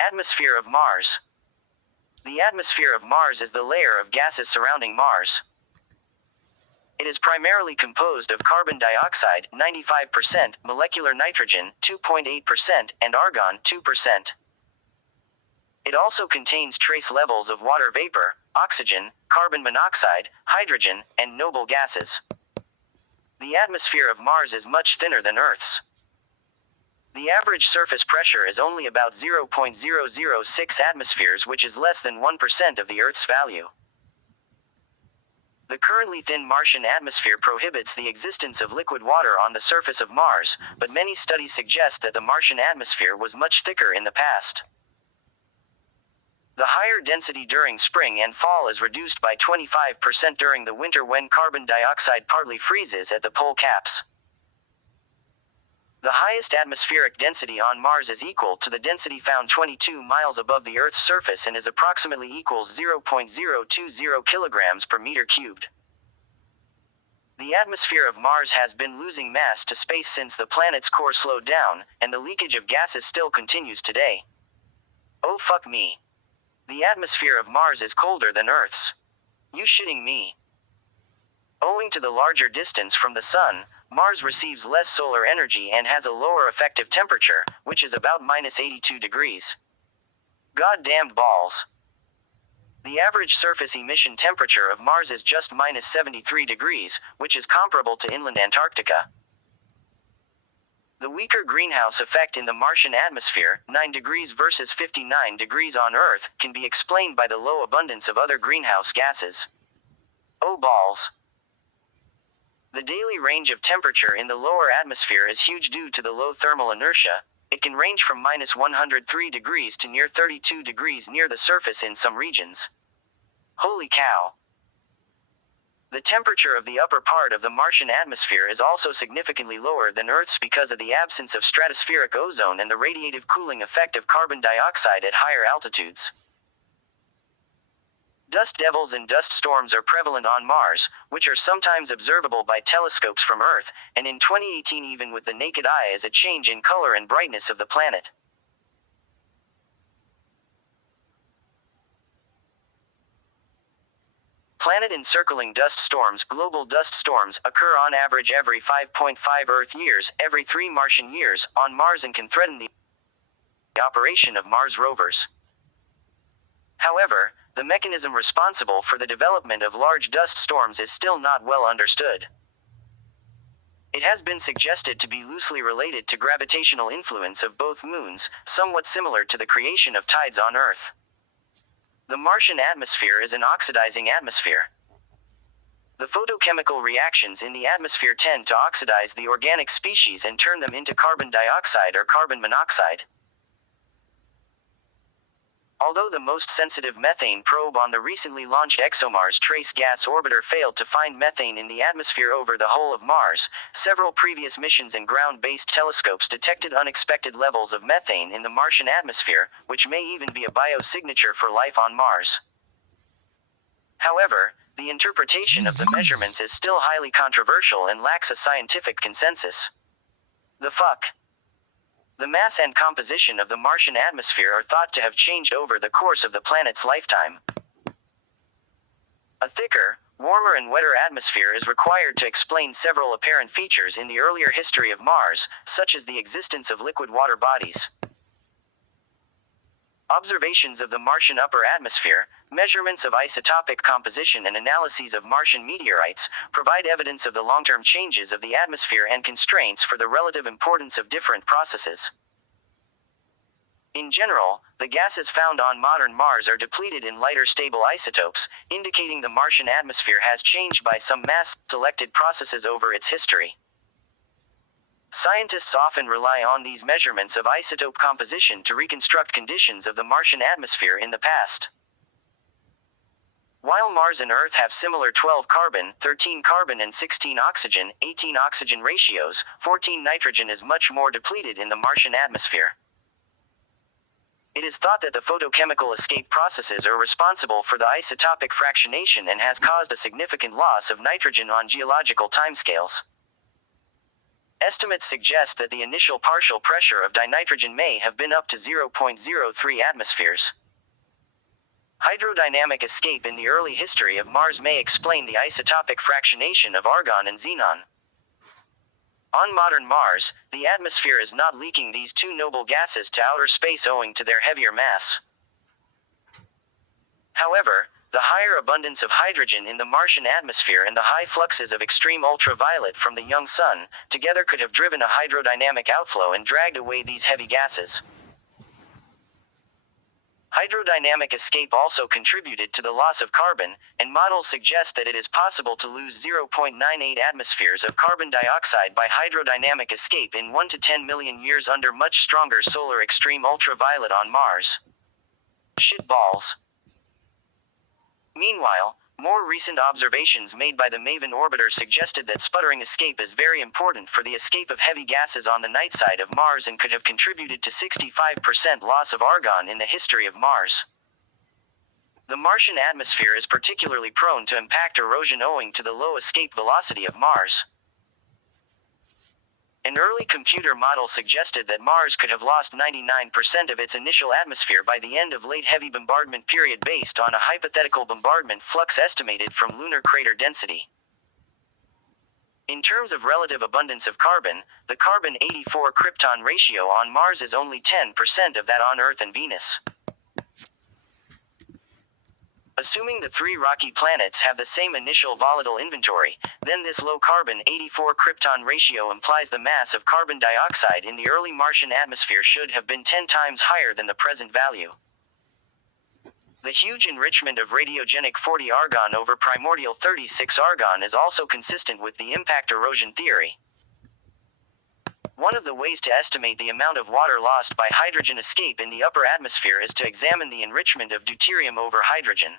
Atmosphere of Mars. The atmosphere of Mars is the layer of gases surrounding Mars. It is primarily composed of carbon dioxide, 95%, molecular nitrogen, 2.8%, and argon, 2%. It also contains trace levels of water vapor, oxygen, carbon monoxide, hydrogen, and noble gases. The atmosphere of Mars is much thinner than Earth's. The average surface pressure is only about 0.006 atmospheres, which is less than 1% of the Earth's value. The currently thin Martian atmosphere prohibits the existence of liquid water on the surface of Mars, but many studies suggest that the Martian atmosphere was much thicker in the past. The higher density during spring and fall is reduced by 25% during the winter when carbon dioxide partly freezes at the pole caps. The highest atmospheric density on Mars is equal to the density found 22 miles above the Earth's surface and is approximately equals 0.020 kilograms per meter cubed. The atmosphere of Mars has been losing mass to space since the planet's core slowed down, and the leakage of gases still continues today. Oh fuck me. The atmosphere of Mars is colder than Earth's. You shitting me? Owing to the larger distance from the Sun, Mars receives less solar energy and has a lower effective temperature, which is about -82 degrees. Goddamned balls. The average surface emission temperature of Mars is just -73 degrees, which is comparable to inland Antarctica. The weaker greenhouse effect in the Martian atmosphere, 9 degrees versus 59 degrees on Earth, can be explained by the low abundance of other greenhouse gases. Oh balls. The daily range of temperature in the lower atmosphere is huge due to the low thermal inertia. It can range from -103 degrees to near 32 degrees near the surface in some regions. Holy cow. The temperature of the upper part of the Martian atmosphere is also significantly lower than Earth's because of the absence of stratospheric ozone and the radiative cooling effect of carbon dioxide at higher altitudes. Dust devils and dust storms are prevalent on Mars, which are sometimes observable by telescopes from Earth, and in 2018 even with the naked eye as a change in color and brightness of the planet. Planet-encircling dust storms, global dust storms, occur on average every 5.5 Earth years, every 3 Martian years, on Mars and can threaten the operation of Mars rovers. However, the mechanism responsible for the development of large dust storms is still not well understood. It has been suggested to be loosely related to gravitational influence of both moons, somewhat similar to the creation of tides on Earth. The Martian atmosphere is an oxidizing atmosphere. The photochemical reactions in the atmosphere tend to oxidize the organic species and turn them into carbon dioxide or carbon monoxide. Although the most sensitive methane probe on the recently launched ExoMars Trace Gas Orbiter failed to find methane in the atmosphere over the whole of Mars, several previous missions and ground-based telescopes detected unexpected levels of methane in the Martian atmosphere, which may even be a biosignature for life on Mars. However, the interpretation of the measurements is still highly controversial and lacks a scientific consensus. The fuck? The mass and composition of the Martian atmosphere are thought to have changed over the course of the planet's lifetime. A thicker, warmer and wetter atmosphere is required to explain several apparent features in the earlier history of Mars, such as the existence of liquid water bodies. Observations of the Martian upper atmosphere, measurements of isotopic composition and analyses of Martian meteorites provide evidence of the long-term changes of the atmosphere and constraints for the relative importance of different processes. In general, the gases found on modern Mars are depleted in lighter stable isotopes, indicating the Martian atmosphere has changed by some mass-selected processes over its history. Scientists often rely on these measurements of isotope composition to reconstruct conditions of the Martian atmosphere in the past. While Mars and Earth have similar 12 carbon, 13 carbon and 16 oxygen, 18 oxygen ratios, 14 nitrogen is much more depleted in the Martian atmosphere. It is thought that the photochemical escape processes are responsible for the isotopic fractionation and has caused a significant loss of nitrogen on geological timescales. Estimates suggest that the initial partial pressure of dinitrogen may have been up to 0.03 atmospheres. Hydrodynamic escape in the early history of Mars may explain the isotopic fractionation of argon and xenon. On modern Mars, the atmosphere is not leaking these two noble gases to outer space owing to their heavier mass. However, the higher abundance of hydrogen in the Martian atmosphere and the high fluxes of extreme ultraviolet from the young sun, together could have driven a hydrodynamic outflow and dragged away these heavy gases. Hydrodynamic escape also contributed to the loss of carbon, and models suggest that it is possible to lose 0.98 atmospheres of carbon dioxide by hydrodynamic escape in 1 to 10 million years under much stronger solar extreme ultraviolet on Mars. Shit balls. Meanwhile, more recent observations made by the MAVEN orbiter suggested that sputtering escape is very important for the escape of heavy gases on the night side of Mars and could have contributed to 65% loss of argon in the history of Mars. The Martian atmosphere is particularly prone to impact erosion owing to the low escape velocity of Mars. An early computer model suggested that Mars could have lost 99% of its initial atmosphere by the end of late heavy bombardment period based on a hypothetical bombardment flux estimated from lunar crater density. In terms of relative abundance of carbon, the carbon-84 krypton ratio on Mars is only 10% of that on Earth and Venus. Assuming the three rocky planets have the same initial volatile inventory, then this low carbon-84 krypton ratio implies the mass of carbon dioxide in the early Martian atmosphere should have been 10 times higher than the present value. The huge enrichment of radiogenic 40 argon over primordial 36 argon is also consistent with the impact erosion theory. One of the ways to estimate the amount of water lost by hydrogen escape in the upper atmosphere is to examine the enrichment of deuterium over hydrogen.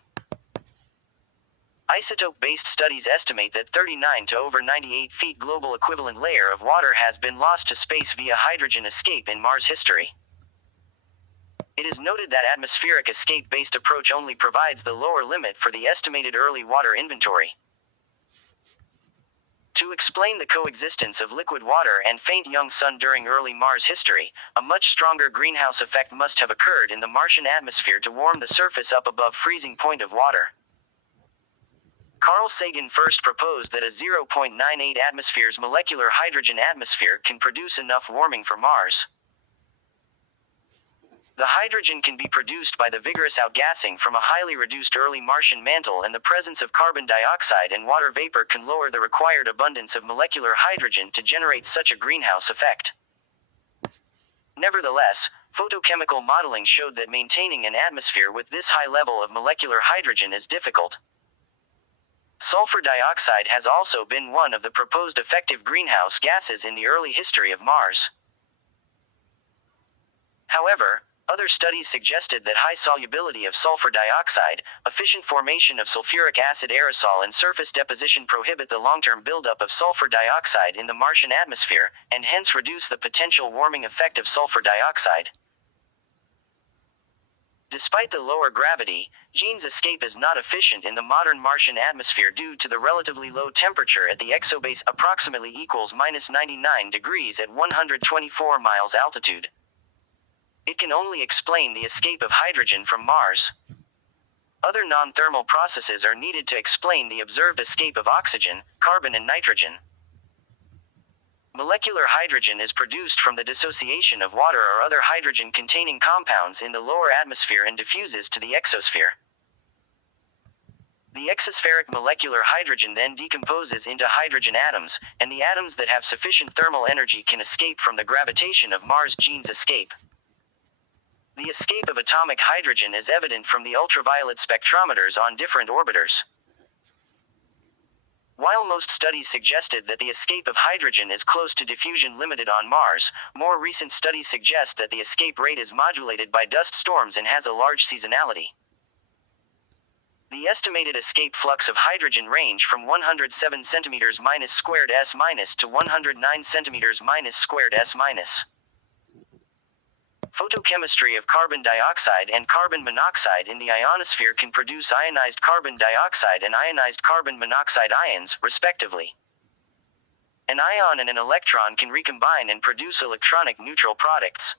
Isotope-based studies estimate that 39 to over 98 feet global equivalent layer of water has been lost to space via hydrogen escape in Mars history. It is noted that atmospheric escape-based approach only provides the lower limit for the estimated early water inventory. To explain the coexistence of liquid water and faint young sun during early Mars history, a much stronger greenhouse effect must have occurred in the Martian atmosphere to warm the surface up above freezing point of water. Carl Sagan first proposed that a 0.98 atmospheres molecular hydrogen atmosphere can produce enough warming for Mars. The hydrogen can be produced by the vigorous outgassing from a highly reduced early Martian mantle, and the presence of carbon dioxide and water vapor can lower the required abundance of molecular hydrogen to generate such a greenhouse effect. Nevertheless, photochemical modeling showed that maintaining an atmosphere with this high level of molecular hydrogen is difficult. Sulfur dioxide has also been one of the proposed effective greenhouse gases in the early history of Mars. However, other studies suggested that high solubility of sulfur dioxide, efficient formation of sulfuric acid aerosol and surface deposition prohibit the long-term buildup of sulfur dioxide in the Martian atmosphere, and hence reduce the potential warming effect of sulfur dioxide. Despite the lower gravity, Gene's escape is not efficient in the modern Martian atmosphere due to the relatively low temperature at the exobase, approximately equals -99 degrees at 124 miles altitude. It can only explain the escape of hydrogen from Mars. Other non-thermal processes are needed to explain the observed escape of oxygen, carbon and nitrogen. Molecular hydrogen is produced from the dissociation of water or other hydrogen-containing compounds in the lower atmosphere and diffuses to the exosphere. The exospheric molecular hydrogen then decomposes into hydrogen atoms, and the atoms that have sufficient thermal energy can escape from the gravitation of Mars. Gene's escape. The escape of atomic hydrogen is evident from the ultraviolet spectrometers on different orbiters. While most studies suggested that the escape of hydrogen is close to diffusion limited on Mars, more recent studies suggest that the escape rate is modulated by dust storms and has a large seasonality. The estimated escape flux of hydrogen range from 107 cm² to 109 cm². Photochemistry of carbon dioxide and carbon monoxide in the ionosphere can produce ionized carbon dioxide and ionized carbon monoxide ions, respectively. An ion and an electron can recombine and produce electronic neutral products.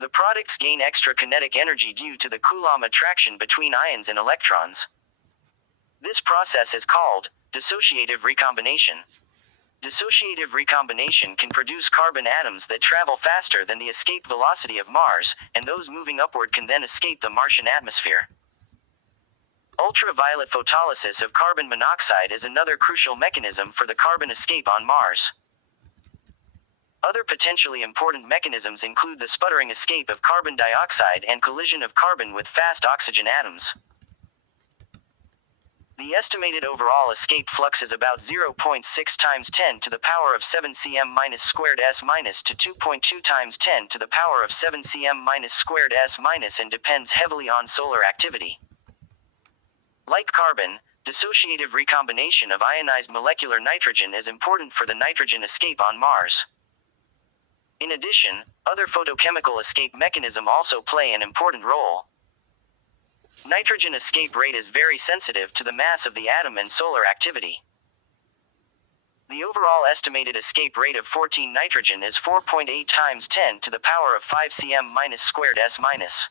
The products gain extra kinetic energy due to the Coulomb attraction between ions and electrons. This process is called dissociative recombination. Dissociative recombination can produce carbon atoms that travel faster than the escape velocity of Mars, and those moving upward can then escape the Martian atmosphere. Ultraviolet photolysis of carbon monoxide is another crucial mechanism for the carbon escape on Mars. Other potentially important mechanisms include the sputtering escape of carbon dioxide and collision of carbon with fast oxygen atoms. The estimated overall escape flux is about 0.6 times 10 to the power of 7 cm minus squared s minus to 2.2 times 10 to the power of 7 cm minus squared s minus and depends heavily on solar activity. Like carbon, dissociative recombination of ionized molecular nitrogen is important for the nitrogen escape on Mars. In addition, other photochemical escape mechanisms also play an important role. Nitrogen escape rate is very sensitive to the mass of the atom and solar activity. The overall estimated escape rate of 14 nitrogen is 4.8 times 10 to the power of 5 cm minus squared s minus.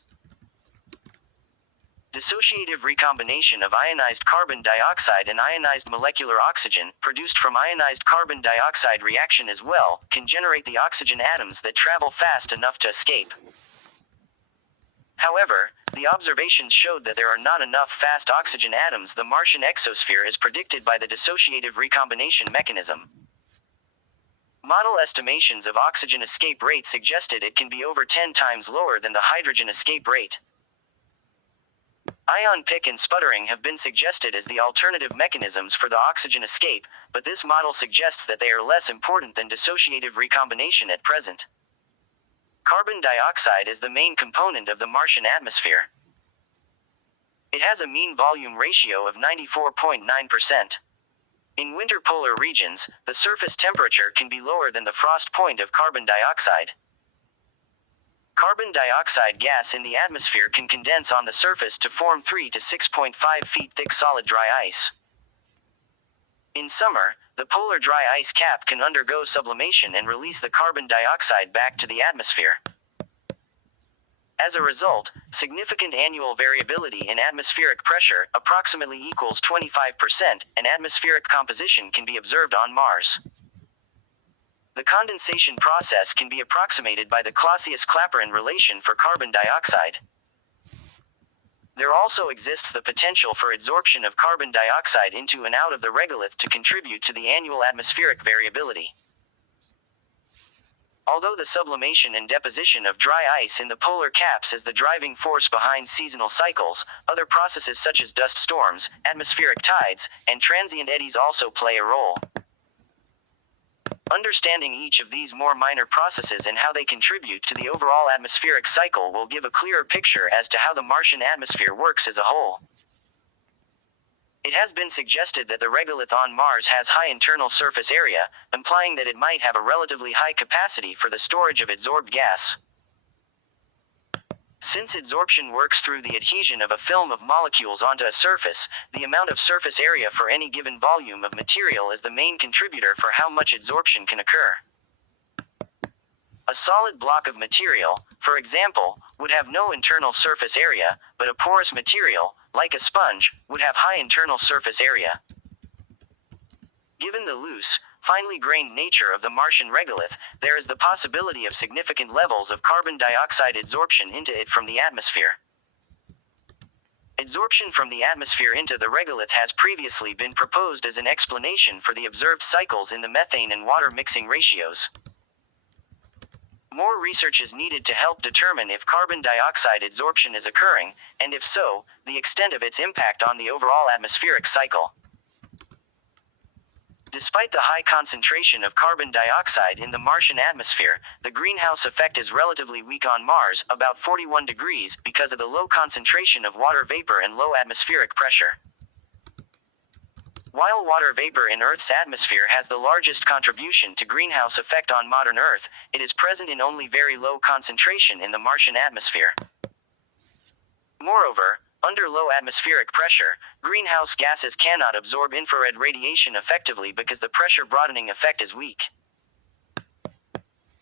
Dissociative recombination of ionized carbon dioxide and ionized molecular oxygen, produced from ionized carbon dioxide reaction as well, can generate the oxygen atoms that travel fast enough to escape. However, the observations showed that there are not enough fast oxygen atoms. The Martian exosphere is predicted by the dissociative recombination mechanism. Model estimations of oxygen escape rate suggested it can be over 10 times lower than the hydrogen escape rate. Ion pick and sputtering have been suggested as the alternative mechanisms for the oxygen escape, but this model suggests that they are less important than dissociative recombination at present. Carbon dioxide is the main component of the Martian atmosphere. It has a mean volume ratio of 94.9%. In winter polar regions, the surface temperature can be lower than the frost point of carbon dioxide. Carbon dioxide gas in the atmosphere can condense on the surface to form 3 to 6.5 feet thick solid dry ice. In summer, the polar dry ice cap can undergo sublimation and release the carbon dioxide back to the atmosphere. As a result, significant annual variability in atmospheric pressure, approximately equals 25%, and atmospheric composition can be observed on Mars. The condensation process can be approximated by the Clausius-Clapeyron relation for carbon dioxide. There also exists the potential for adsorption of carbon dioxide into and out of the regolith to contribute to the annual atmospheric variability. Although the sublimation and deposition of dry ice in the polar caps is the driving force behind seasonal cycles, other processes such as dust storms, atmospheric tides, and transient eddies also play a role. Understanding each of these more minor processes and how they contribute to the overall atmospheric cycle will give a clearer picture as to how the Martian atmosphere works as a whole. It has been suggested that the regolith on Mars has high internal surface area, implying that it might have a relatively high capacity for the storage of adsorbed gas. Since adsorption works through the adhesion of a film of molecules onto a surface, the amount of surface area for any given volume of material is the main contributor for how much adsorption can occur. A solid block of material, for example, would have no internal surface area, but a porous material, like a sponge, would have high internal surface area. Given the loose, finely grained nature of the Martian regolith, there is the possibility of significant levels of carbon dioxide adsorption into it from the atmosphere. Adsorption from the atmosphere into the regolith has previously been proposed as an explanation for the observed cycles in the methane and water mixing ratios. More research is needed to help determine if carbon dioxide adsorption is occurring, and if so, the extent of its impact on the overall atmospheric cycle. Despite the high concentration of carbon dioxide in the Martian atmosphere, the greenhouse effect is relatively weak on Mars, about 41 degrees, because of the low concentration of water vapor and low atmospheric pressure. While water vapor in Earth's atmosphere has the largest contribution to greenhouse effect on modern Earth, it is present in only very low concentration in the Martian atmosphere. Moreover, Under low atmospheric pressure, greenhouse gases cannot absorb infrared radiation effectively because the pressure broadening effect is weak.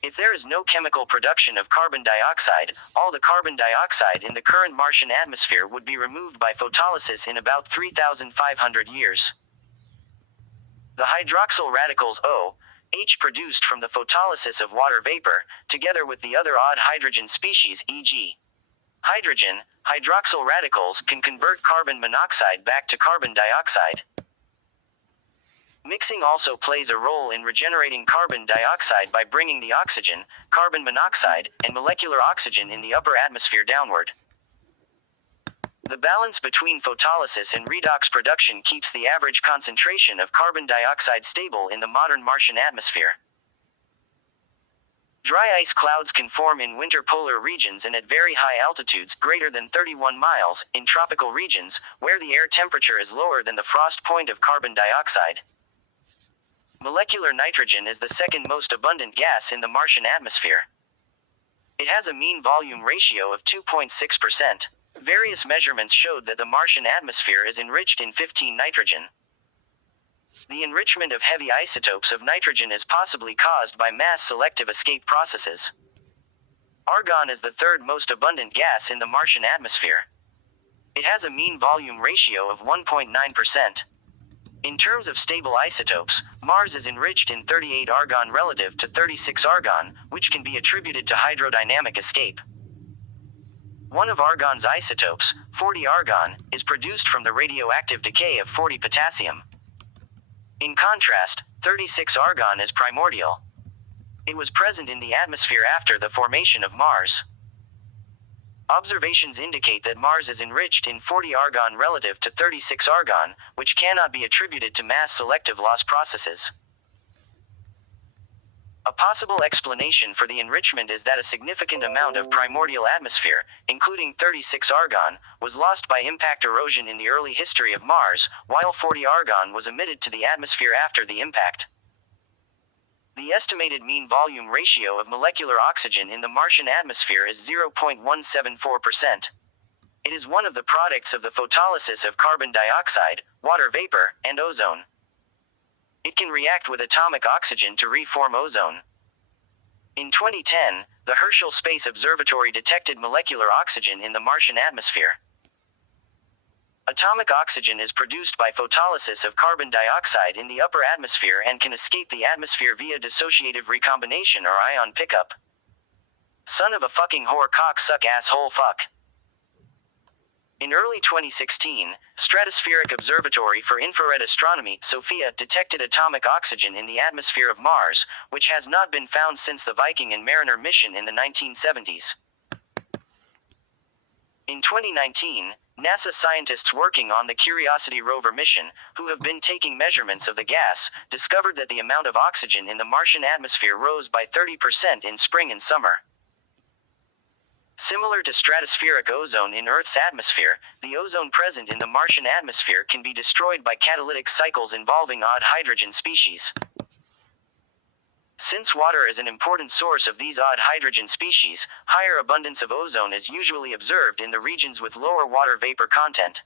If there is no chemical production of carbon dioxide, all the carbon dioxide in the current Martian atmosphere would be removed by photolysis in about 3,500 years. The hydroxyl radicals O, H produced from the photolysis of water vapor, together with the other odd hydrogen species e.g. hydrogen, hydroxyl radicals can convert carbon monoxide back to carbon dioxide. Mixing also plays a role in regenerating carbon dioxide by bringing the oxygen, carbon monoxide, and molecular oxygen in the upper atmosphere downward. The balance between photolysis and redox production keeps the average concentration of carbon dioxide stable in the modern Martian atmosphere. Dry ice clouds can form in winter polar regions and at very high altitudes greater than 31 miles, in tropical regions, where the air temperature is lower than the frost point of carbon dioxide. Molecular nitrogen is the second most abundant gas in the Martian atmosphere. It has a mean volume ratio of 2.6%. Various measurements showed that the Martian atmosphere is enriched in 15 nitrogen. The enrichment of heavy isotopes of nitrogen is possibly caused by mass-selective escape processes. Argon is the third most abundant gas in the Martian atmosphere. It has a mean volume ratio of 1.9%. In terms of stable isotopes, Mars is enriched in 38 argon relative to 36 argon, which can be attributed to hydrodynamic escape. One of argon's isotopes, 40 argon, is produced from the radioactive decay of 40 potassium. In contrast, 36 argon is primordial. It was present in the atmosphere after the formation of Mars. Observations indicate that Mars is enriched in 40 argon relative to 36 argon, which cannot be attributed to mass-selective loss processes. A possible explanation for the enrichment is that a significant amount of primordial atmosphere, including 36 argon, was lost by impact erosion in the early history of Mars, while 40 argon was emitted to the atmosphere after the impact. The estimated mean volume ratio of molecular oxygen in the Martian atmosphere is 0.174%. It is one of the products of the photolysis of carbon dioxide, water vapor, and ozone. It can react with atomic oxygen to reform ozone. In 2010, the Herschel Space Observatory detected molecular oxygen in the Martian atmosphere. Atomic oxygen is produced by photolysis of carbon dioxide in the upper atmosphere and can escape the atmosphere via dissociative recombination or ion pickup. Son of a fucking whore cock suck asshole fuck. In early 2016, Stratospheric Observatory for Infrared Astronomy, SOFIA, detected atomic oxygen in the atmosphere of Mars, which has not been found since the Viking and Mariner mission in the 1970s. In 2019, NASA scientists working on the Curiosity rover mission, who have been taking measurements of the gas, discovered that the amount of oxygen in the Martian atmosphere rose by 30% in spring and summer. Similar to stratospheric ozone in Earth's atmosphere, the ozone present in the Martian atmosphere can be destroyed by catalytic cycles involving odd hydrogen species. Since water is an important source of these odd hydrogen species, higher abundance of ozone is usually observed in the regions with lower water vapor content.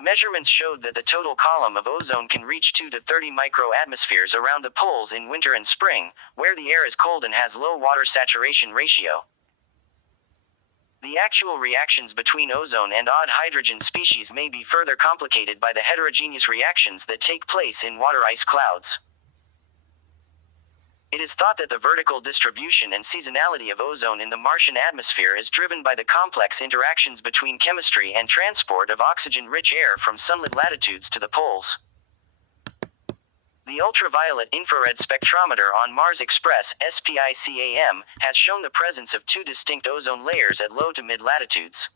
Measurements showed that the total column of ozone can reach 2 to 30 microatmospheres around the poles in winter and spring, where the air is cold and has low water saturation ratio. The actual reactions between ozone and odd hydrogen species may be further complicated by the heterogeneous reactions that take place in water ice clouds. It is thought that the vertical distribution and seasonality of ozone in the Martian atmosphere is driven by the complex interactions between chemistry and transport of oxygen-rich air from sunlit latitudes to the poles. The ultraviolet infrared spectrometer on Mars Express (SPICAM) has shown the presence of two distinct ozone layers at low to mid latitudes.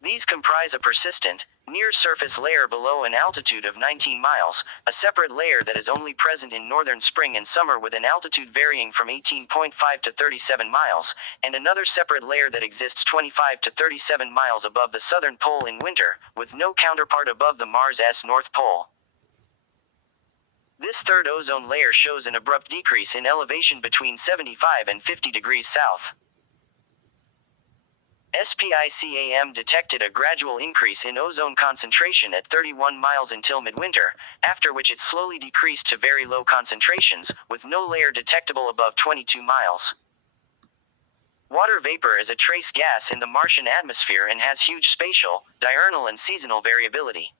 These comprise a persistent, near-surface layer below an altitude of 19 miles, a separate layer that is only present in northern spring and summer with an altitude varying from 18.5 to 37 miles, and another separate layer that exists 25 to 37 miles above the southern pole in winter, with no counterpart above the Mars' north pole. This third ozone layer shows an abrupt decrease in elevation between 75 and 50 degrees south. SPICAM detected a gradual increase in ozone concentration at 31 miles until midwinter, after which it slowly decreased to very low concentrations, with no layer detectable above 22 miles. Water vapor is a trace gas in the Martian atmosphere and has huge spatial, diurnal and seasonal variability.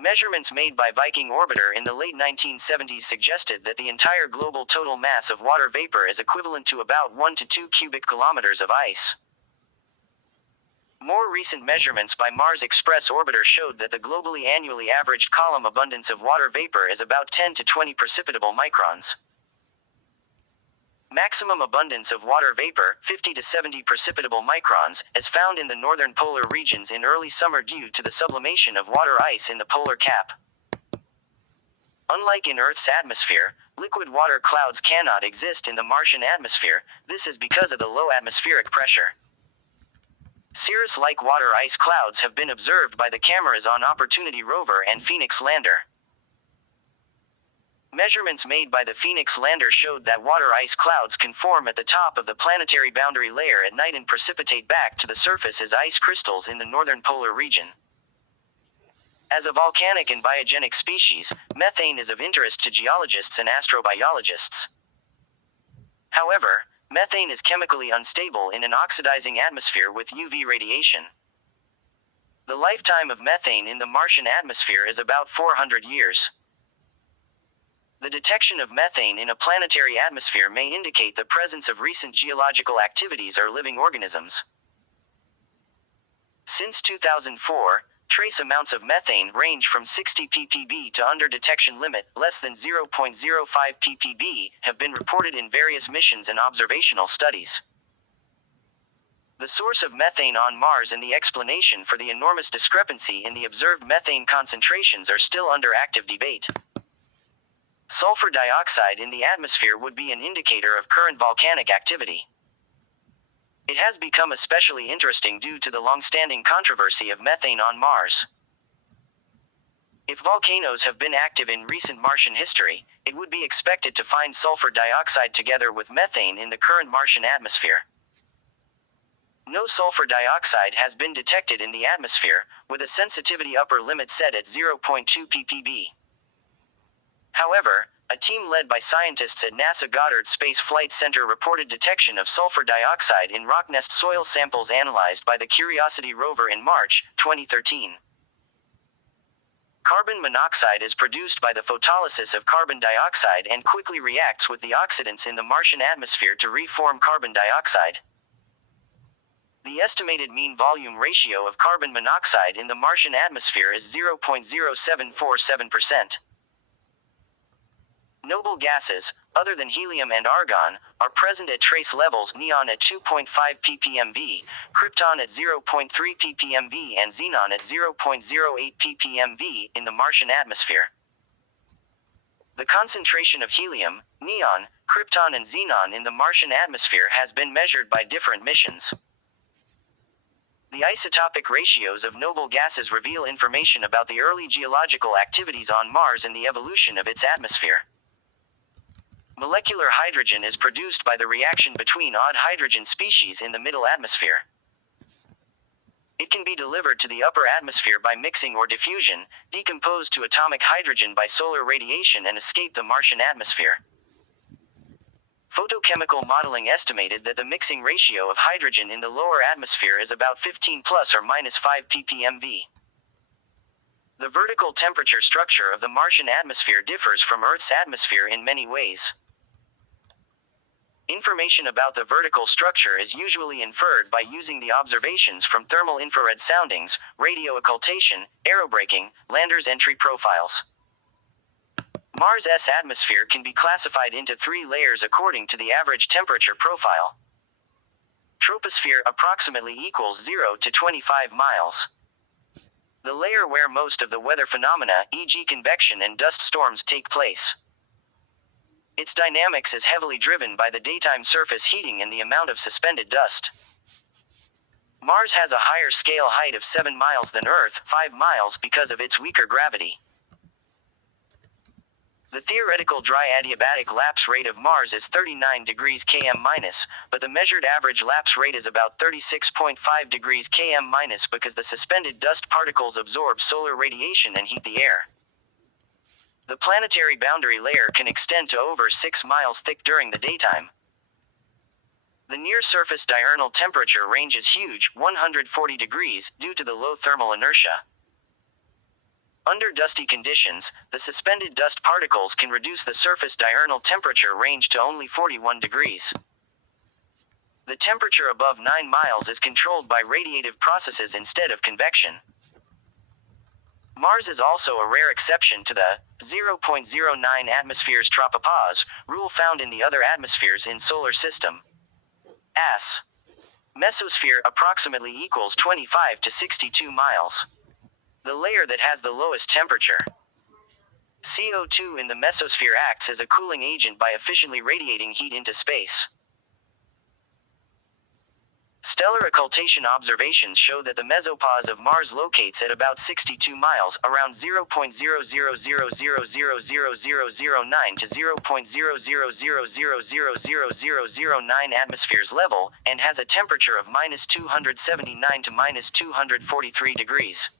Measurements made by Viking Orbiter in the late 1970s suggested that the entire global total mass of water vapor is equivalent to about 1 to 2 cubic kilometers of ice. More recent measurements by Mars Express Orbiter showed that the globally annually averaged column abundance of water vapor is about 10 to 20 precipitable microns. Maximum abundance of water vapor, 50 to 70 precipitable microns, is found in the northern polar regions in early summer due to the sublimation of water ice in the polar cap. Unlike in Earth's atmosphere, liquid water clouds cannot exist in the Martian atmosphere. This is because of the low atmospheric pressure. Cirrus-like water ice clouds have been observed by the cameras on Opportunity rover and Phoenix lander. Measurements made by the Phoenix lander showed that water ice clouds can form at the top of the planetary boundary layer at night and precipitate back to the surface as ice crystals in the northern polar region. As a volcanic and biogenic species, methane is of interest to geologists and astrobiologists. However, methane is chemically unstable in an oxidizing atmosphere with UV radiation. The lifetime of methane in the Martian atmosphere is about 400 years. The detection of methane in a planetary atmosphere may indicate the presence of recent geological activities or living organisms. Since 2004, trace amounts of methane range from 60 ppb to under detection limit, less than 0.05 ppb, have been reported in various missions and observational studies. The source of methane on Mars and the explanation for the enormous discrepancy in the observed methane concentrations are still under active debate. Sulfur dioxide in the atmosphere would be an indicator of current volcanic activity. It has become especially interesting due to the long-standing controversy of methane on Mars. If volcanoes have been active in recent Martian history, it would be expected to find sulfur dioxide together with methane in the current Martian atmosphere. No sulfur dioxide has been detected in the atmosphere, with a sensitivity upper limit set at 0.2 ppb. However, a team led by scientists at NASA Goddard Space Flight Center reported detection of sulfur dioxide in rock nest soil samples analyzed by the Curiosity rover in March 2013. Carbon monoxide is produced by the photolysis of carbon dioxide and quickly reacts with the oxidants in the Martian atmosphere to reform carbon dioxide. The estimated mean volume ratio of carbon monoxide in the Martian atmosphere is 0.0747%. Noble gases, other than helium and argon, are present at trace levels: neon at 2.5 ppmv, krypton at 0.3 ppmv and xenon at 0.08 ppmv in the Martian atmosphere. The concentration of helium, neon, krypton and xenon in the Martian atmosphere has been measured by different missions. The isotopic ratios of noble gases reveal information about the early geological activities on Mars and the evolution of its atmosphere. Molecular hydrogen is produced by the reaction between odd hydrogen species in the middle atmosphere. It can be delivered to the upper atmosphere by mixing or diffusion, decomposed to atomic hydrogen by solar radiation and escape the Martian atmosphere. Photochemical modeling estimated that the mixing ratio of hydrogen in the lower atmosphere is about 15 plus or minus 5 ppmv. The vertical temperature structure of the Martian atmosphere differs from Earth's atmosphere in many ways. Information about the vertical structure is usually inferred by using the observations from thermal infrared soundings, radio occultation, aerobraking, landers' entry profiles. Mars' atmosphere can be classified into 3 layers according to the average temperature profile. Troposphere approximately equals 0 to 25 miles. The layer where most of the weather phenomena, e.g. convection and dust storms, take place. Its dynamics is heavily driven by the daytime surface heating and the amount of suspended dust. Mars has a higher scale height of 7 miles than Earth, 5 miles, because of its weaker gravity. The theoretical dry adiabatic lapse rate of Mars is 39 degrees km-, but the measured average lapse rate is about 36.5 degrees km- because the suspended dust particles absorb solar radiation and heat the air. The planetary boundary layer can extend to over 6 miles thick during the daytime. The near-surface diurnal temperature range is huge, 140 degrees, due to the low thermal inertia. Under dusty conditions, the suspended dust particles can reduce the surface diurnal temperature range to only 41 degrees. The temperature above 9 miles is controlled by radiative processes instead of convection. Mars is also a rare exception to the 0.09 atmospheres tropopause rule found in the other atmospheres in solar system. As mesosphere approximately equals 25 to 62 miles. The layer that has the lowest temperature. CO2 in the mesosphere acts as a cooling agent by efficiently radiating heat into space. Stellar occultation observations show that the mesopause of Mars locates at about 62 miles, around 0.00000009 to 0.0000000009 atmospheres level, and has a temperature of -279 to -243 degrees.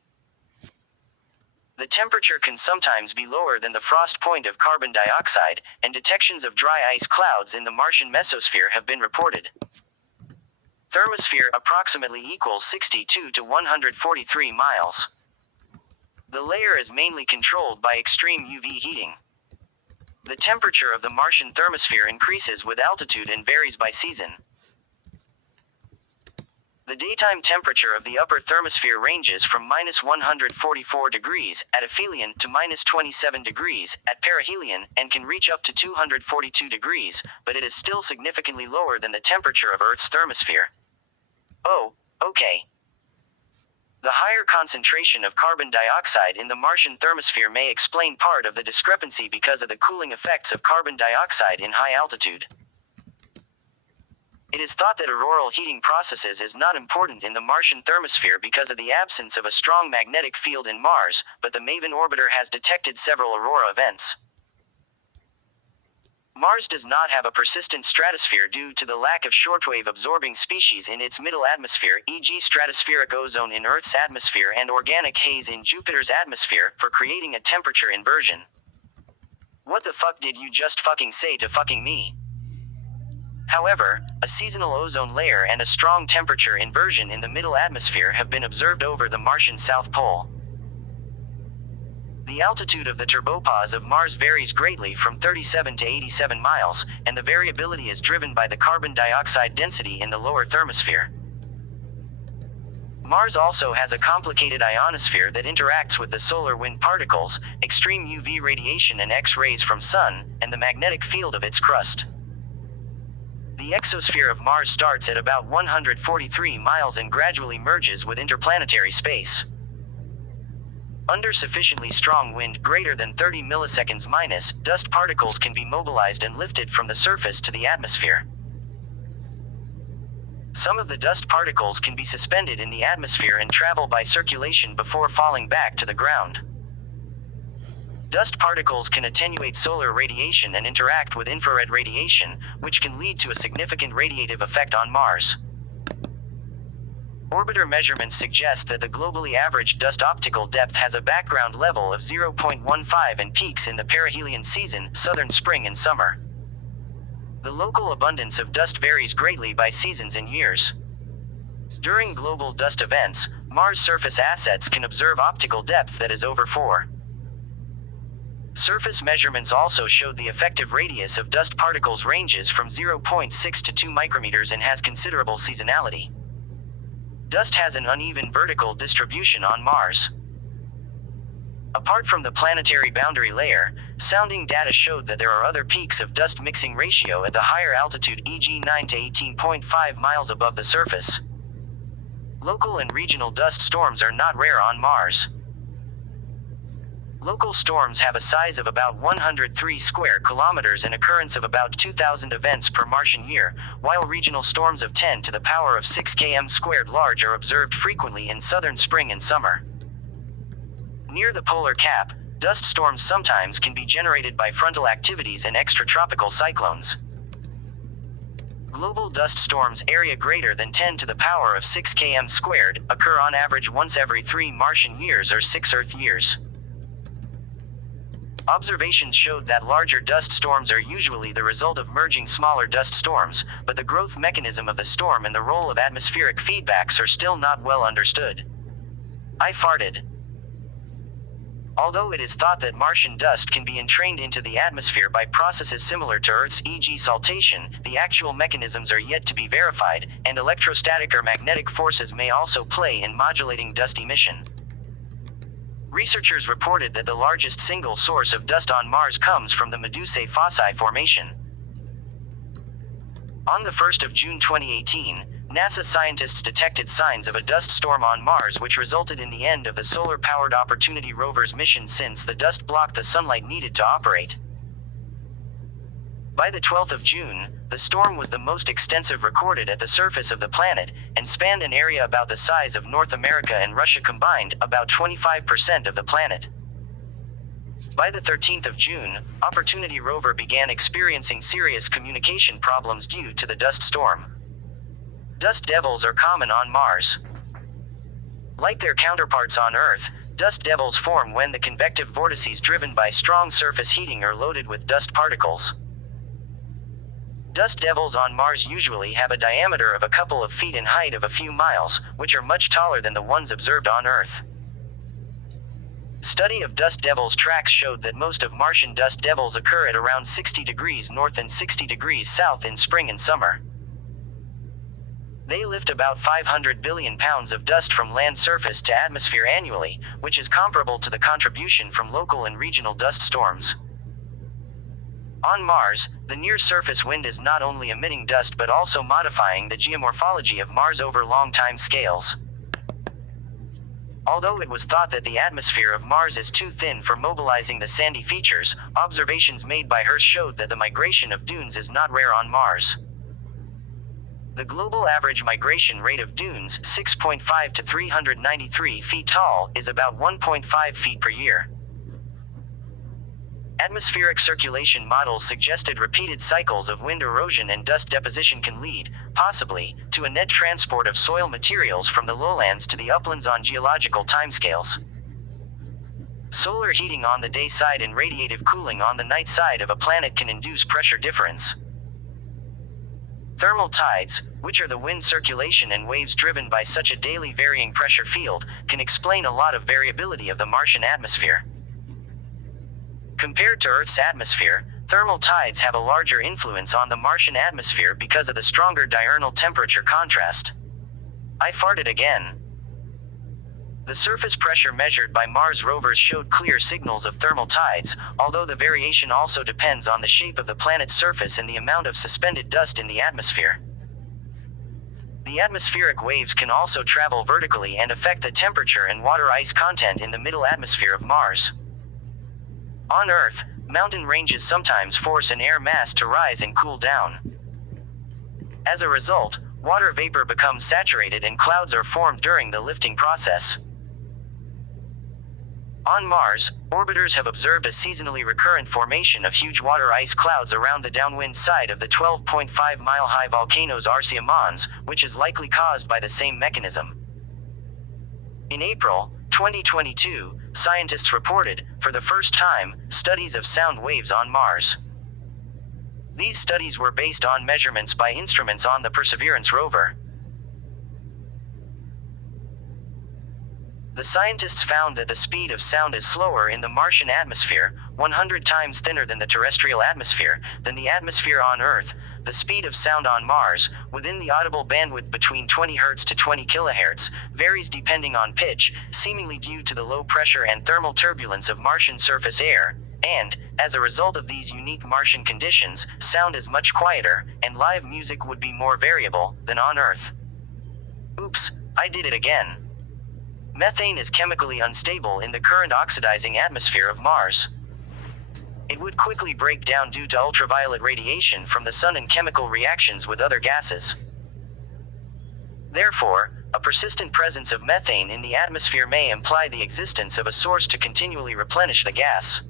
The temperature can sometimes be lower than the frost point of carbon dioxide, and detections of dry ice clouds in the Martian mesosphere have been reported. Thermosphere approximately equals 62 to 143 miles. The layer is mainly controlled by extreme UV heating. The temperature of the Martian thermosphere increases with altitude and varies by season. The daytime temperature of the upper thermosphere ranges from -144 degrees at aphelion to -27 degrees at perihelion, and can reach up to 242 degrees, but it is still significantly lower than the temperature of Earth's thermosphere. Oh, okay. The higher concentration of carbon dioxide in the Martian thermosphere may explain part of the discrepancy because of the cooling effects of carbon dioxide in high altitude. It is thought that auroral heating processes is not important in the Martian thermosphere because of the absence of a strong magnetic field in Mars, but the MAVEN orbiter has detected several aurora events. Mars does not have a persistent stratosphere due to the lack of shortwave absorbing species in its middle atmosphere, e.g. stratospheric ozone in Earth's atmosphere and organic haze in Jupiter's atmosphere, for creating a temperature inversion. What the fuck did you just fucking say to fucking me? However, a seasonal ozone layer and a strong temperature inversion in the middle atmosphere have been observed over the Martian South Pole. The altitude of the turbopause of Mars varies greatly from 37 to 87 miles, and the variability is driven by the carbon dioxide density in the lower thermosphere. Mars also has a complicated ionosphere that interacts with the solar wind particles, extreme UV radiation and X-rays from Sun, and the magnetic field of its crust. The exosphere of Mars starts at about 143 miles and gradually merges with interplanetary space. Under sufficiently strong wind greater than 30 milliseconds minus, dust particles can be mobilized and lifted from the surface to the atmosphere. Some of the dust particles can be suspended in the atmosphere and travel by circulation before falling back to the ground. Dust particles can attenuate solar radiation and interact with infrared radiation, which can lead to a significant radiative effect on Mars. Orbiter measurements suggest that the globally average dust optical depth has a background level of 0.15 and peaks in the perihelion season, southern spring and summer. The local abundance of dust varies greatly by seasons and years. During global dust events, Mars surface assets can observe optical depth that is over 4. Surface measurements also showed the effective radius of dust particles ranges from 0.6 to 2 micrometers and has considerable seasonality. Dust has an uneven vertical distribution on Mars. Apart from the planetary boundary layer, sounding data showed that there are other peaks of dust mixing ratio at the higher altitude, e.g. 9 to 18.5 miles above the surface. Local and regional dust storms are not rare on Mars. Local storms have a size of about 103 square kilometers and occurrence of about 2,000 events per Martian year, while regional storms of 10 to the power of 6 km squared large are observed frequently in southern spring and summer. Near the polar cap, Dust storms sometimes can be generated by frontal activities and extratropical cyclones. Global dust storms, area greater than 10 to the power of 6 km squared, occur on average once every 3 Martian years or 6 Earth years. Observations showed that larger dust storms are usually the result of merging smaller dust storms, but the growth mechanism of the storm and the role of atmospheric feedbacks are still not well understood. I farted. Although it is thought that Martian dust can be entrained into the atmosphere by processes similar to Earth's, e.g. saltation, the actual mechanisms are yet to be verified, and electrostatic or magnetic forces may also play in modulating dust emission. Researchers reported that the largest single source of dust on Mars comes from the Medusae Fossae formation. On the 1st of June 2018, NASA scientists detected signs of a dust storm on Mars, which resulted in the end of the solar-powered Opportunity rover's mission since the dust blocked the sunlight needed to operate. By the 12th of June, the storm was the most extensive recorded at the surface of the planet, and spanned an area about the size of North America and Russia combined, about 25% of the planet. By the 13th of June, Opportunity rover began experiencing serious communication problems due to the dust storm. Dust devils are common on Mars. Like their counterparts on Earth, dust devils form when the convective vortices driven by strong surface heating are loaded with dust particles. Dust devils on Mars usually have a diameter of a couple of feet and height of a few miles, which are much taller than the ones observed on Earth. Study of dust devils tracks showed that most of Martian dust devils occur at around 60 degrees north and 60 degrees south in spring and summer. They lift about 500 billion pounds of dust from land surface to atmosphere annually, which is comparable to the contribution from local and regional dust storms. On Mars, the near-surface wind is not only emitting dust but also modifying the geomorphology of Mars over long time scales. Although it was thought that the atmosphere of Mars is too thin for mobilizing the sandy features, observations made by Hertz showed that the migration of dunes is not rare on Mars. The global average migration rate of dunes, 6.5 to 393 feet tall, is about 1.5 feet per year. Atmospheric circulation models suggested repeated cycles of wind erosion and dust deposition can lead, possibly, to a net transport of soil materials from the lowlands to the uplands on geological timescales. Solar heating on the day side and radiative cooling on the night side of a planet can induce pressure difference. Thermal tides, which are the wind circulation and waves driven by such a daily varying pressure field, can explain a lot of variability of the Martian atmosphere. Compared to Earth's atmosphere, thermal tides have a larger influence on the Martian atmosphere because of the stronger diurnal temperature contrast. I farted again. The surface pressure measured by Mars rovers showed clear signals of thermal tides, although the variation also depends on the shape of the planet's surface and the amount of suspended dust in the atmosphere. The atmospheric waves can also travel vertically and affect the temperature and water ice content in the middle atmosphere of Mars. On Earth, mountain ranges sometimes force an air mass to rise and cool down. As a result, water vapor becomes saturated and clouds are formed during the lifting process. On Mars, orbiters have observed a seasonally recurrent formation of huge water ice clouds around the downwind side of the 12.5-mile-high volcanoes Arsia Mons, which is likely caused by the same mechanism. In April 2022, scientists reported, for the first time, studies of sound waves on Mars. These studies were based on measurements by instruments on the Perseverance rover. The scientists found that the speed of sound is slower in the Martian atmosphere, 100 times thinner than the terrestrial atmosphere, than the atmosphere on Earth. The speed of sound on Mars, within the audible bandwidth between 20 Hz to 20 kHz, varies depending on pitch, seemingly due to the low pressure and thermal turbulence of Martian surface air, and, as a result of these unique Martian conditions, sound is much quieter, and live music would be more variable, than on Earth. Oops, I did it again. Methane is chemically unstable in the current oxidizing atmosphere of Mars. It would quickly break down due to ultraviolet radiation from the sun and chemical reactions with other gases. Therefore, A persistent presence of methane in the atmosphere may imply the existence of a source to continually replenish the gas.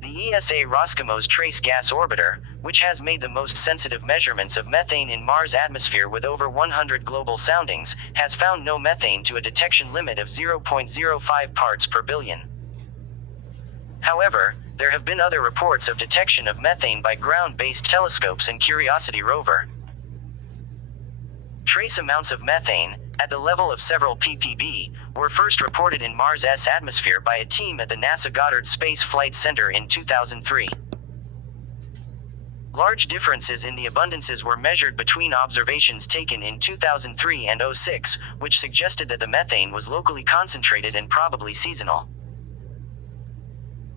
The ESA Roscosmos Trace Gas Orbiter, which has made the most sensitive measurements of methane in Mars' atmosphere with over 100 global soundings, has found no methane to a detection limit of 0.05 parts per billion. However, there have been other reports of detection of methane by ground-based telescopes and Curiosity rover. Trace amounts of methane, at the level of several ppb, were first reported in Mars' atmosphere by a team at the NASA Goddard Space Flight Center in 2003. Large differences in the abundances were measured between observations taken in 2003 and 2006, which suggested that the methane was locally concentrated and probably seasonal.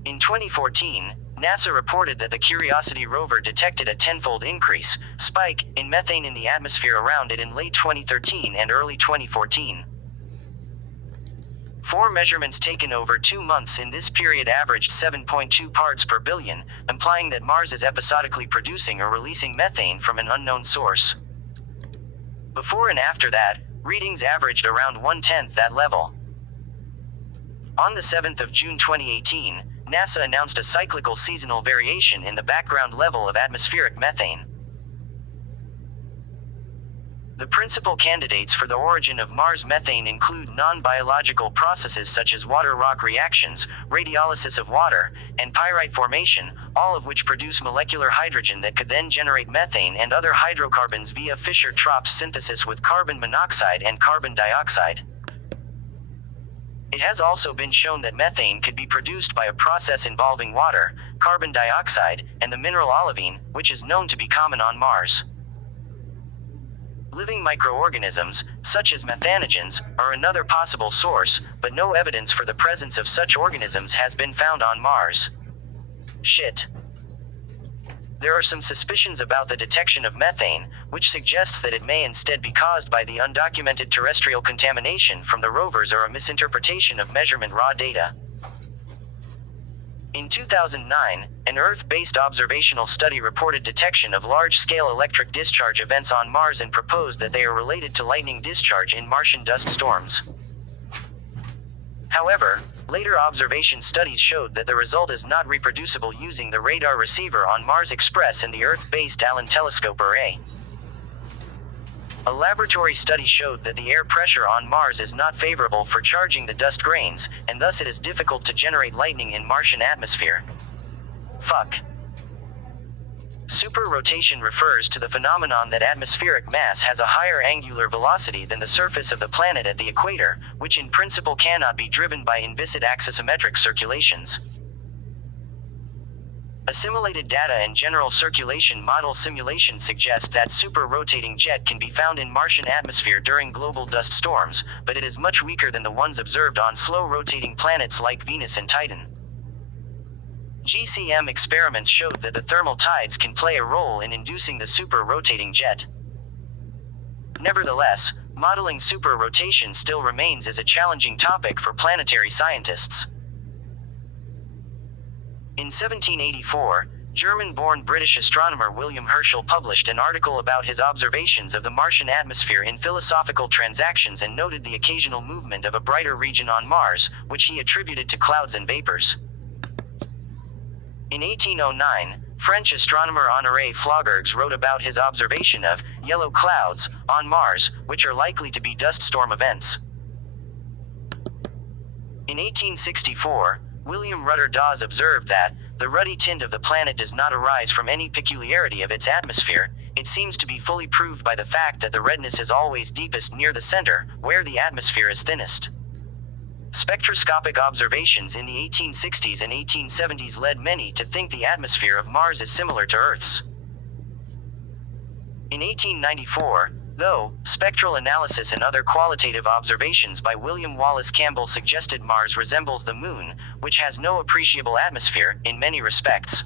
In 2014, NASA reported that the Curiosity rover detected a tenfold spike in methane in the atmosphere around it in late 2013 and early 2014. 4 measurements taken over 2 months in this period averaged 7.2 parts per billion, implying that Mars is episodically producing or releasing methane from an unknown source. Before and after that, readings averaged around 1/10 that level. On the 7th of June 2018, NASA announced a cyclical seasonal variation in the background level of atmospheric methane. The principal candidates for the origin of Mars methane include non-biological processes such as water-rock reactions, radiolysis of water, and pyrite formation, all of which produce molecular hydrogen that could then generate methane and other hydrocarbons via Fischer-Tropsch synthesis with carbon monoxide and carbon dioxide. It has also been shown that methane could be produced by a process involving water, carbon dioxide, and the mineral olivine, which is known to be common on Mars. Living microorganisms, such as methanogens, are another possible source, but no evidence for the presence of such organisms has been found on Mars. Shit. There are some suspicions about the detection of methane, which suggests that it may instead be caused by the undocumented terrestrial contamination from the rovers or a misinterpretation of measurement raw data. In 2009, an Earth-based observational study reported detection of large-scale electric discharge events on Mars and proposed that they are related to lightning discharge in Martian dust storms. However, later observation studies showed that the result is not reproducible using the radar receiver on Mars Express and the Earth-based Allen Telescope Array. A laboratory study showed that the air pressure on Mars is not favorable for charging the dust grains, and thus it is difficult to generate lightning in Martian atmosphere. Fuck. Superrotation refers to the phenomenon that atmospheric mass has a higher angular velocity than the surface of the planet at the equator, which in principle cannot be driven by inviscid axisymmetric circulations. Assimilated data and general circulation model simulation suggest that super-rotating jet can be found in Martian atmosphere during global dust storms, but it is much weaker than the ones observed on slow-rotating planets like Venus and Titan. GCM experiments showed that the thermal tides can play a role in inducing the super-rotating jet. Nevertheless, modeling super-rotation still remains as a challenging topic for planetary scientists. In 1784, German-born British astronomer William Herschel published an article about his observations of the Martian atmosphere in Philosophical Transactions and noted the occasional movement of a brighter region on Mars, which he attributed to clouds and vapors. In 1809, French astronomer Honoré Flaugergues wrote about his observation of yellow clouds on Mars, which are likely to be dust storm events. In 1864, William Rutter Dawes observed that the ruddy tint of the planet does not arise from any peculiarity of its atmosphere. It seems to be fully proved by the fact that the redness is always deepest near the center, where the atmosphere is thinnest. Spectroscopic observations in the 1860s and 1870s led many to think the atmosphere of Mars is similar to Earth's. In 1894, though, spectral analysis and other qualitative observations by William Wallace Campbell suggested Mars resembles the Moon, which has no appreciable atmosphere, in many respects.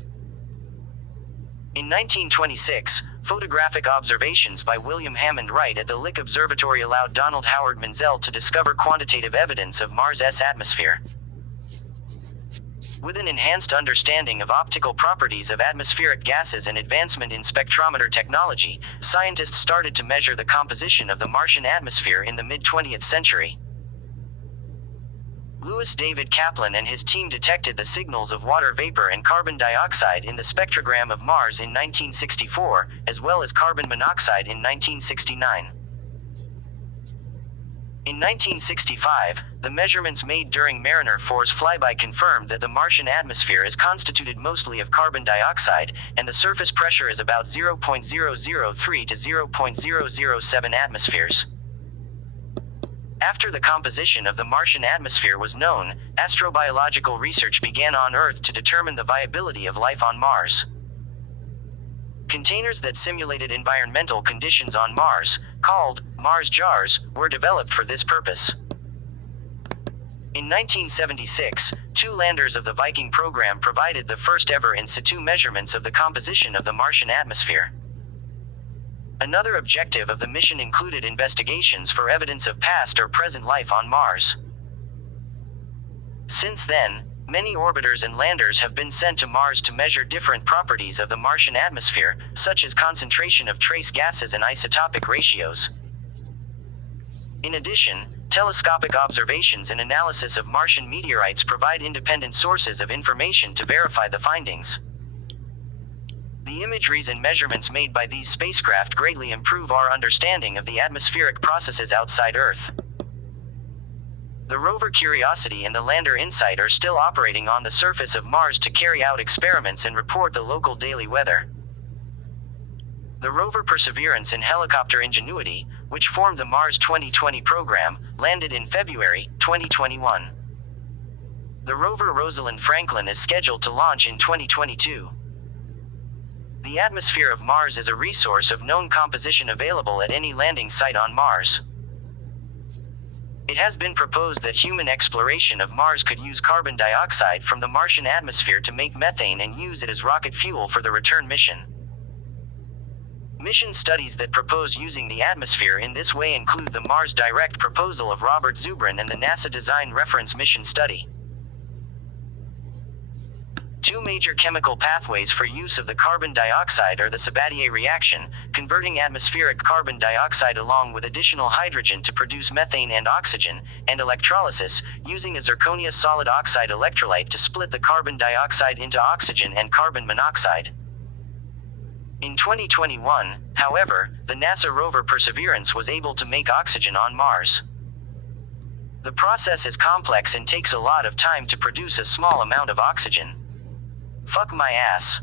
In 1926, photographic observations by William Hammond Wright at the Lick Observatory allowed Donald Howard Menzel to discover quantitative evidence of Mars' atmosphere. With an enhanced understanding of optical properties of atmospheric gases and advancement in spectrometer technology, scientists started to measure the composition of the Martian atmosphere in the mid-20th century. Louis David Kaplan and his team detected the signals of water vapor and carbon dioxide in the spectrogram of Mars in 1964, as well as carbon monoxide in 1969. In 1965, the measurements made during Mariner 4's flyby confirmed that the Martian atmosphere is constituted mostly of carbon dioxide, and the surface pressure is about 0.003 to 0.007 atmospheres. After the composition of the Martian atmosphere was known, astrobiological research began on Earth to determine the viability of life on Mars. Containers that simulated environmental conditions on Mars, called Mars jars, were developed for this purpose. In 1976, 2 landers of the Viking program provided the first ever in situ measurements of the composition of the Martian atmosphere. Another objective of the mission included investigations for evidence of past or present life on Mars. Since then, many orbiters and landers have been sent to Mars to measure different properties of the Martian atmosphere, such as concentration of trace gases and isotopic ratios. In addition, telescopic observations and analysis of Martian meteorites provide independent sources of information to verify the findings. The imageries and measurements made by these spacecraft greatly improve our understanding of the atmospheric processes outside Earth. The rover Curiosity and the lander InSight are still operating on the surface of Mars to carry out experiments and report the local daily weather. The rover Perseverance and helicopter Ingenuity, which formed the Mars 2020 program, landed in February 2021. The rover Rosalind Franklin is scheduled to launch in 2022. The atmosphere of Mars is a resource of known composition available at any landing site on Mars. It has been proposed that human exploration of Mars could use carbon dioxide from the Martian atmosphere to make methane and use it as rocket fuel for the return mission. Mission studies that propose using the atmosphere in this way include the Mars Direct proposal of Robert Zubrin and the NASA Design Reference Mission Study. 2 major chemical pathways for use of the carbon dioxide are the Sabatier reaction, converting atmospheric carbon dioxide along with additional hydrogen to produce methane and oxygen, and electrolysis, using a zirconia solid oxide electrolyte to split the carbon dioxide into oxygen and carbon monoxide. In 2021, however, the NASA rover Perseverance was able to make oxygen on Mars. The process is complex and takes a lot of time to produce a small amount of oxygen. Fuck my ass.